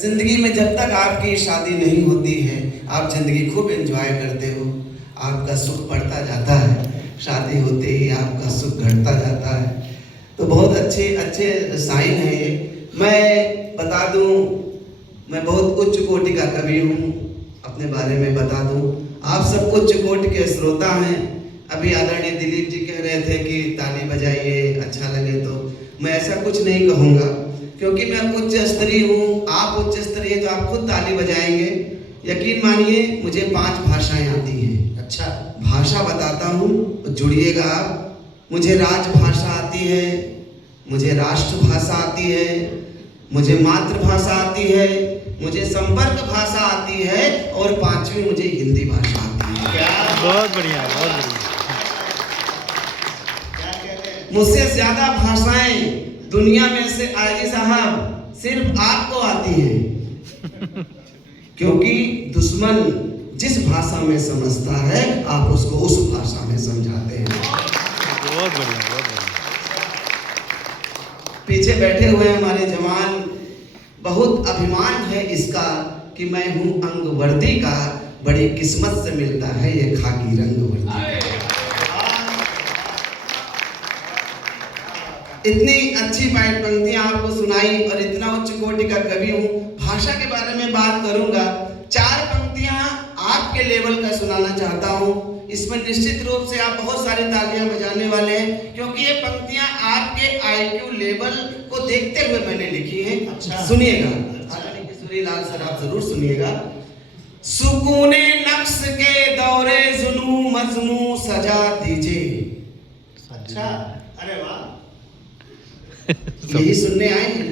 जिंदगी में जब तक आपकी शादी नहीं होती है आप जिंदगी खूब एंजॉय करते हो, आपका सुख बढ़ता जाता है, शादी होते ही आपका सुख घटता जाता है। तो बहुत अच्छे अच्छे साइन है ये। मैं बता दूं, मैं बहुत उच्च कोटि का कवि हूँ, अपने बारे में बता दूं। आप सब उच्च कोटि के श्रोता हैं। अभी आदरणीय दिलीप जी कह रहे थे कि ताली बजाइए अच्छा लगे, तो मैं ऐसा कुछ नहीं कहूँगा क्योंकि मैं उच्च स्तरीय हूँ, आप उच्च स्तरीय, तो आप खुद ताली बजाएंगे। यकीन मानिए मुझे 5 भाषाएं आती हैं। अच्छा, भाषा बताता हूँ, जुड़िएगा आप। मुझे राजभाषा आती है, मुझे राष्ट्रभाषा आती है, मुझे मातृभाषा आती है, मुझे संपर्क भाषा आती है और 5वीं मुझे हिंदी भाषा आती है। क्या बहुत बढ़िया, बहुत बढ़िया। मुझसे ज्यादा भाषाएं दुनिया में से आजी साहब सिर्फ आपको आती हैं, क्योंकि दुश्मन जिस भाषा में समझता है आप उसको उस भाषा में समझाते हैं। बहुत बढ़िया, बहुत बढ़िया। पीछे बैठे हुए हमारे जवान, बहुत अभिमान है इसका कि मैं हूं अंग वर्दी का, बड़ी किस्मत से मिलता है ये खाकी रंग वर्दी। इतनी अच्छी पंक्तियां आपको सुनाई और इतना उच्च कोटि का कवि हूँ। भाषा के बारे में बात करूंगा। 4 पंक्तियां आपके लेवल का सुनाना चाहता हूँ। इसमें निश्चित रूप से आप बहुत सारी तालियां बजाने वाले हैं, क्योंकि ये पंक्तियां आपके IQ लेवल को देखते हुए मैंने लिखी हैं। अच्छा, सुनिएगा। किशोरी लाल सर आप जरूर सुनिएगा। सुकूने नक्श के दौरे जुनू मजनू सजा दीजिए। अच्छा, अरे वाह, यही सुनने आए हैं।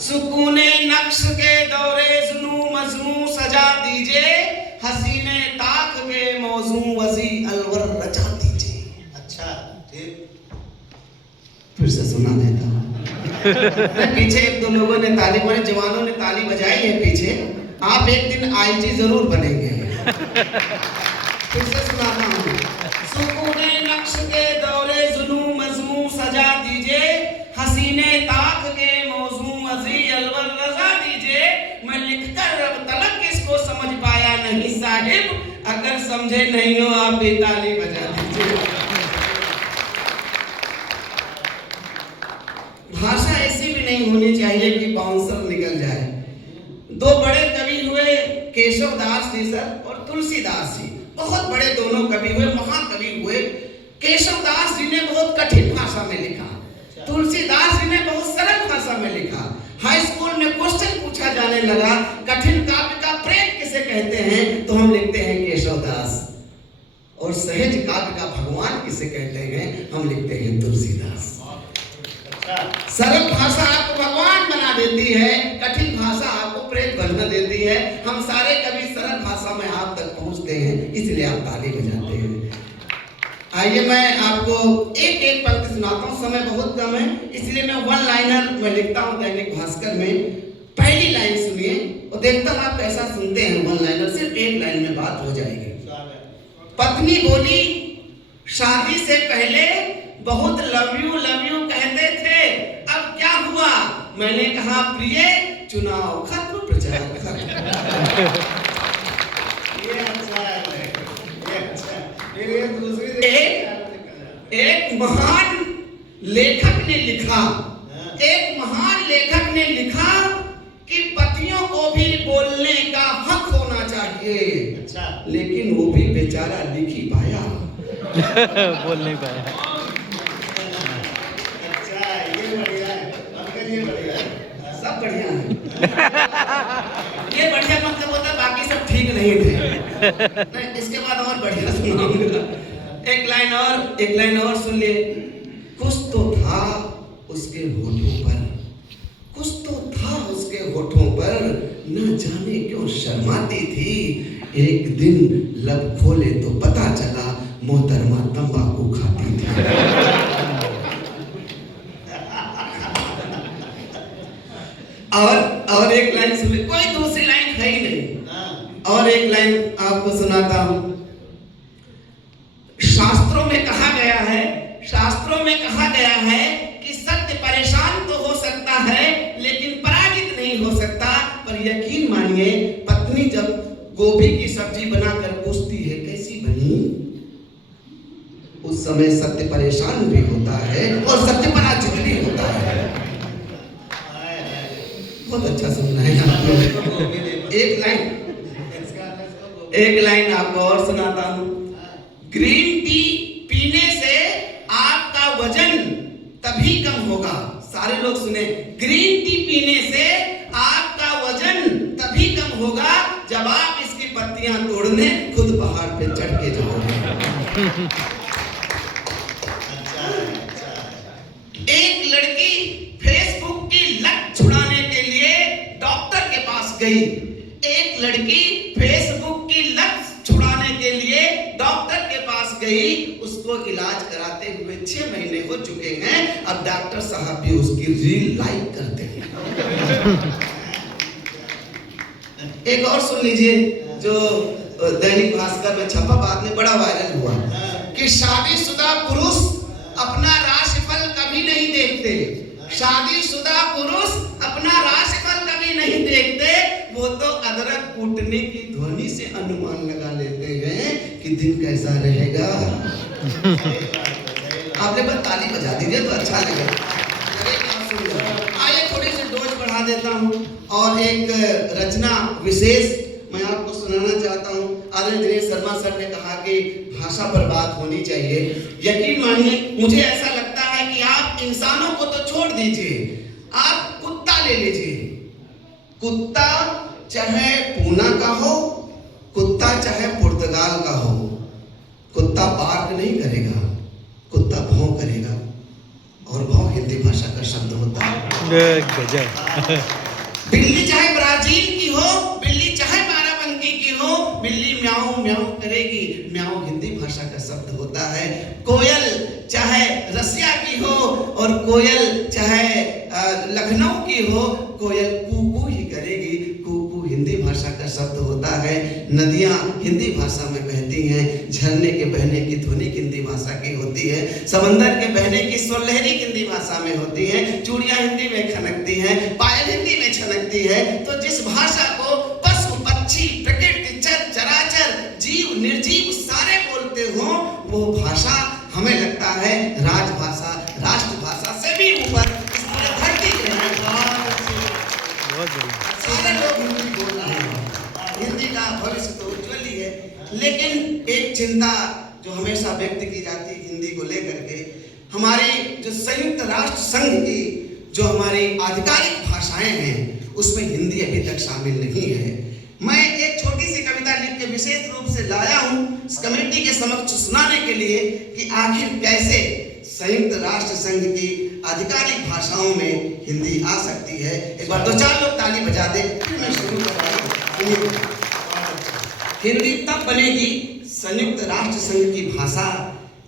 सुकूने नक्श के दौरे जुनू मजनू सजा दीजिए, हसीने ताक के मौजू वजी अलवर रचा दीजिए। अच्छा, ठीक, फिर से सुना देता हूँ। पीछे 1-2 लोगों ने ताली बजाई, जवानों ने ताली बजाई है पीछे। आप एक दिन IG जरूर बनेंगे। फिर से सुनाता हूँ। सुकूने नक्श के दौरे जुनू मजमू सजा दीजिए, हसीने ताक के मौजू वजी अलवर रजा दीजिए। मैं लिखकर रब तलक इसको समझ पाया नहीं साहिब, अगर समझे नहीं हो आप भी ताली बजा दीजिए। भाषा ऐसी भी नहीं होनी चाहिए कि बाउंसर निकल जाए। 2 बड़े कवि हुए, केशव दास जी सर और तुलसीदास जी, बहुत बड़े दोनों कवि हुए, महाकवि हुए। केशव दास जी ने बहुत कठिन भाषा में लिखा, तुलसीदास जी ने बहुत सरल भाषा में लिखा। हाई स्कूल में क्वेश्चन पूछा जाने लगा, कठिन काव्य का प्रेत किसे कहते हैं, तो हम लिखते हैं केशव दास। और सहज काव्य का भगवान किसे कहते हैं, हम लिखते हैं तुलसीदास। सरल भाषा आपको भगवान बना देती है, कठिन भाषा आपको प्रेत बना देती है। हम सारे कवि सरल भाषा में आप तक पहुंचते हैं, इसलिए आप ताली बजाते हैं। आइए मैं आपको एक पंक्ति सुनाता हूँ, समय बहुत कम है इसलिए मैं 1 लाइनर में लिखता हूँ दैनिक भास्कर में। पहली लाइन सुनिए और देखता हूँ आप कैसा सुनते हैं। 1 लाइनर, सिर्फ 1 लाइन में बात हो जाएगी। पत्नी बोली, शादी से पहले बहुत लव यू कहते थे, अब क्या हुआ? मैंने कहा प्रिय, चुनाव खत्म, प्रचार खत्म। ये अच्छा है, ये अच्छा है। ये दूसरी एक महान लेखक ने लिखा, एक महान लेखक ने लिखा कि पतियों को भी बोलने का हक होना चाहिए। अच्छा, लेकिन वो भी बेचारा लिख ही पाया। बोल नहीं पाया। अच्छा, ये बढ़िया है, ये बढ़िया है, सब बढ़िया है। ये बढ़िया मतलब होता है बाकी सब ठीक नहीं थे। नहीं, इसके बाद और बढ़िया सुनाऊंगा। एक लाइन और सुन लिए। कुछ तो था उसके होठों पर, कुछ तो था उसके होठों पर, न जाने क्यों शर्माती थी। एक दिन लब खोले तो पता चला मोहतरमा तंबाकू खाती थी। और एक लाइन सुन, कोई दूसरी लाइन है ही नहीं। और एक लाइन आपको सुनाता हूं। शास्त्रों में कहा गया है कि सत्य परेशान तो हो सकता है लेकिन पराजित नहीं नहीं हो सकता, पर यकीन मानिए पत्नी जब गोभी की सब्जी बनाकर पूछती है कैसी बनी, उस समय सत्य परेशान भी होता है और सत्य पर आजित भी होता है। बहुत अच्छा सुनना है आपको। एक लाइन आपको और सुनाता हूं। ग्रीन टी पीने से आपका वजन तभी कम होगा। सारे लोग सुने, ग्रीन टी पीने से आपका वजन तभी कम होगा जब आप इसकी पत्तियां तोड़ने खुद पहाड़ पे चढ़ के जाओगे। एक लड़की फेसबुक की लत छुड़ाने के लिए डॉक्टर के पास गई। एक लड़की फेसबुक की लत छुड़ाने के लिए डॉक्टर के पास गई। उसको इलाज कराते हुए 6 महीने हो चुके हैं। अब डॉक्टर साहब भी उसकी रील लाइक करते हैं। एक और सुन लीजिए जो दैनिक भास्कर में छपा, बाद में बड़ा वायरल हुआ कि शादीशुदा पुरुष अपना राशिफल कभी नहीं देखते। शादीशुदा पुरुष अपना राशिफल कभी नहीं देखते। वो तो अदरक कूटने की ध्वनि से अनुमान लगा लेते हैं कि दिन कैसा रहेगा। आपने बस ताली बजा दीजिए तो अच्छा लगेगा। आइए थोड़ी सी डोज बढ़ा देता हूँ और एक रचना विशेष मैं आपको सुनाना चाहता हूँ। आदरणीय दिनेश शर्मा सर ने कहा कि भाषा पर बात होनी चाहिए। यकीन मानिए मुझे ऐसा लगता है कि आप इंसानों को तो छोड़ दीजिए, आप कुत्ता ले लीजिए। कुत्ता चाहे पूना का हो, कुत्ता चाहे पुर्तगाल का हो, कुत्ता बार्क नहीं करेगा, कुत्ता भौं करेगा। और भौं हिंदी भाषा का शब्द होता है। बिल्ली चाहे ब्राजील की हो, बिल्ली चाहे बाराबंकी की हो, बिल्ली म्याऊ म्याऊ करेगी। म्याऊ हिंदी भाषा का शब्द होता है। कोयल चाहे रसिया की हो और कोयल चाहे लखनऊ की हो, कोयल कूकू ही करेगी। कूकू हिंदी भाषा का शब्द होता है। नदियाँ हिंदी भाषा में बहती हैं। झरने के बहने की ध्वनि हिंदी भाषा की होती है। समंदर के बहने की स्वर-लहरी हिंदी भाषा में होती है। चूड़ियाँ हिंदी में खनकती हैं, पायल हिंदी में छनकती है। तो जिस भाषा को पशु पक्षी प्रकृति चराचर जीव निर्जीव सारे बोलते हो, वो भाषा हमें लगता है राजभाषा राष्ट्रभाषा से भी ऊपर इस पूरे धरती के सारे लोग हिंदी बोल रहे हैं। हिंदी का भविष्य तो उज्जवल ही है। लेकिन एक चिंता जो हमेशा व्यक्त की जाती है हिंदी को लेकर के, हमारी जो संयुक्त राष्ट्र संघ की जो हमारी आधिकारिक भाषाएं हैं उसमें हिंदी अभी तक शामिल नहीं है। मैं एक छोटी सी कविता लिख के विशेष रूप से लाया हूं इस कमेटी के समक्ष सुनाने के लिए कि आखिर कैसे संयुक्त राष्ट्र संघ की आधिकारिक भाषाओं में हिंदी आ सकती है। एक बार 2-4 लोग ताली बजा दे, फिर मैं शुरू कर रहा हूं। हिंदी तब बनेगी संयुक्त राष्ट्र संघ की भाषा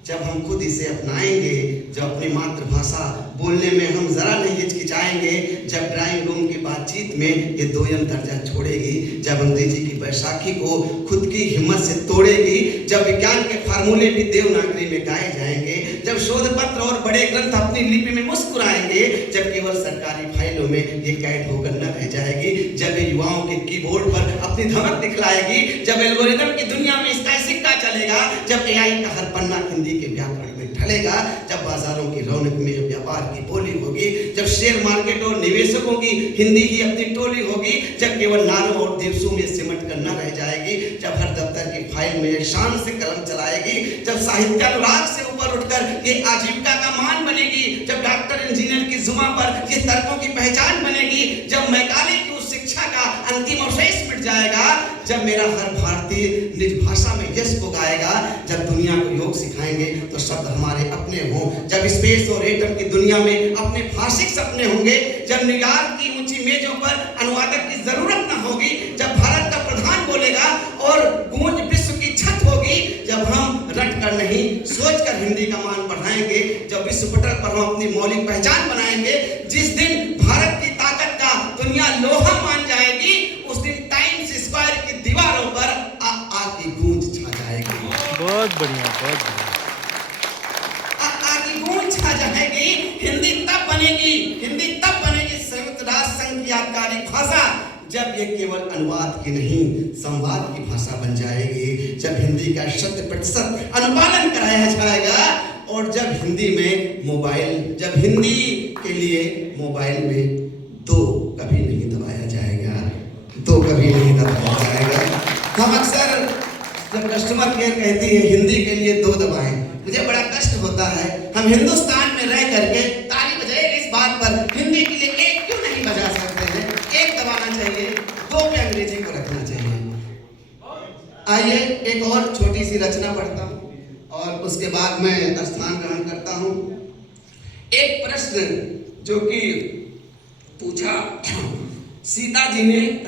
जब हम खुद इसे अपनाएंगे, जब अपनी मातृभाषा बोलने में हम जरा नहीं हिचकिचाएंगे, जब ड्राइंग रूम की बातचीत में ये दोयम दर्जा छोड़ेगी, जब अंग्रेजी की बैसाखी को खुद की हिम्मत से तोड़ेगी, जब विज्ञान के फार्मूले भी देवनागरी में गाए जाएंगे, जब शोध पत्र और बड़े ग्रंथ अपनी लिपि में मुस्कुराएंगे, जब केवल सरकारी फाइलों में ये कैद होकर न रह जाएगी, जब युवाओं के कीबोर्ड पर अपनी धमक दिखलाएगी, जब एल्गोरिदम की दुनिया में इसका सिक्का चलेगा, जब एआई का हर पन्ना हिंदी के व्याकरण में ढलेगा, जब बाजारों की रौनक में व्यापार की बोली होगी, जब शेयर मार्केट और निवेशकों की हिंदी ही अपनी टोली होगी, जब केवल नारों और दिवसों में सिमट कर न रह जाएगी, जब हर दफ्तर की फाइल में शान से कलम चलाएगी, जब साहित्यानुराग से ऊपर उठकर ये आजीविका का मान बनेगी, जब डॉक्टर इंजीनियर की जुबां पर ये तर्कों की पहचान बनेगी, जब मैकाले की उस शिक्षा का अंतिम अवशेष मिट जाएगा, जब मेरा हर भारतीय निज भाषा में यश को गाएगा, जब दुनिया को योग सिखाएंगे तो शब्द हमारे अपने हों, जब स्पेस और एटम की दुनिया में अपने भाषिक सपने होंगे, जब न्यूयॉर्क की ऊंची मेजों पर अनुवादक की जरूरत न होगी, जब भारत का प्रधान बोलेगा और गूंज विश्व की छत होगी, जब हम रट कर नहीं सोच कर हिंदी का मान बढ़ाएंगे, जब विश्व पटल पर हम अपनी मौलिक पहचान बनाएंगे, जिस दिन भारत की ताकत का दुनिया लोहा मान जाएगी, उस दिन टाइम्स स्क्वायर की दीवारों पर की गूंज छा जाएगी। बहुत बढ़िया, बहुत बढ़िया। की गूंज छा जाएगी। हिंदी तब बनेगी संयुक्त राष्ट्र संघ की आधिकारिक भाषा जब ये केवल अनुवाद की नहीं संवाद की भाषा बन जाएगी, जब हिंदी का 100% अनुपालन कराया जाएगा, और जब हिंदी में मोबाइल, जब हिंदी के लिए मोबाइल में 2 कभी नहीं दबाया जाएगा, 2 कभी नहीं दबाया जाएगा। हम अक्सर जब कस्टमर केयर कहती है हिंदी के लिए 2 दबाएं, मुझे बड़ा कष्ट होता है। हम हिंदुस्तान में रह करके ताली बजाए इस बात पर, हिंदी के लिए 1 क्यों नहीं बजा सकते हैं? 1 दबाना चाहिए, 2 पे अंग्रेजी को रखना चाहिए। आइए एक और छोटी सी रचना पढ़ता हूँ और उसके बाद मैं स्थान ग्रहण करता हूँ। एक प्रश्न जो कि पूछा सीता जी ने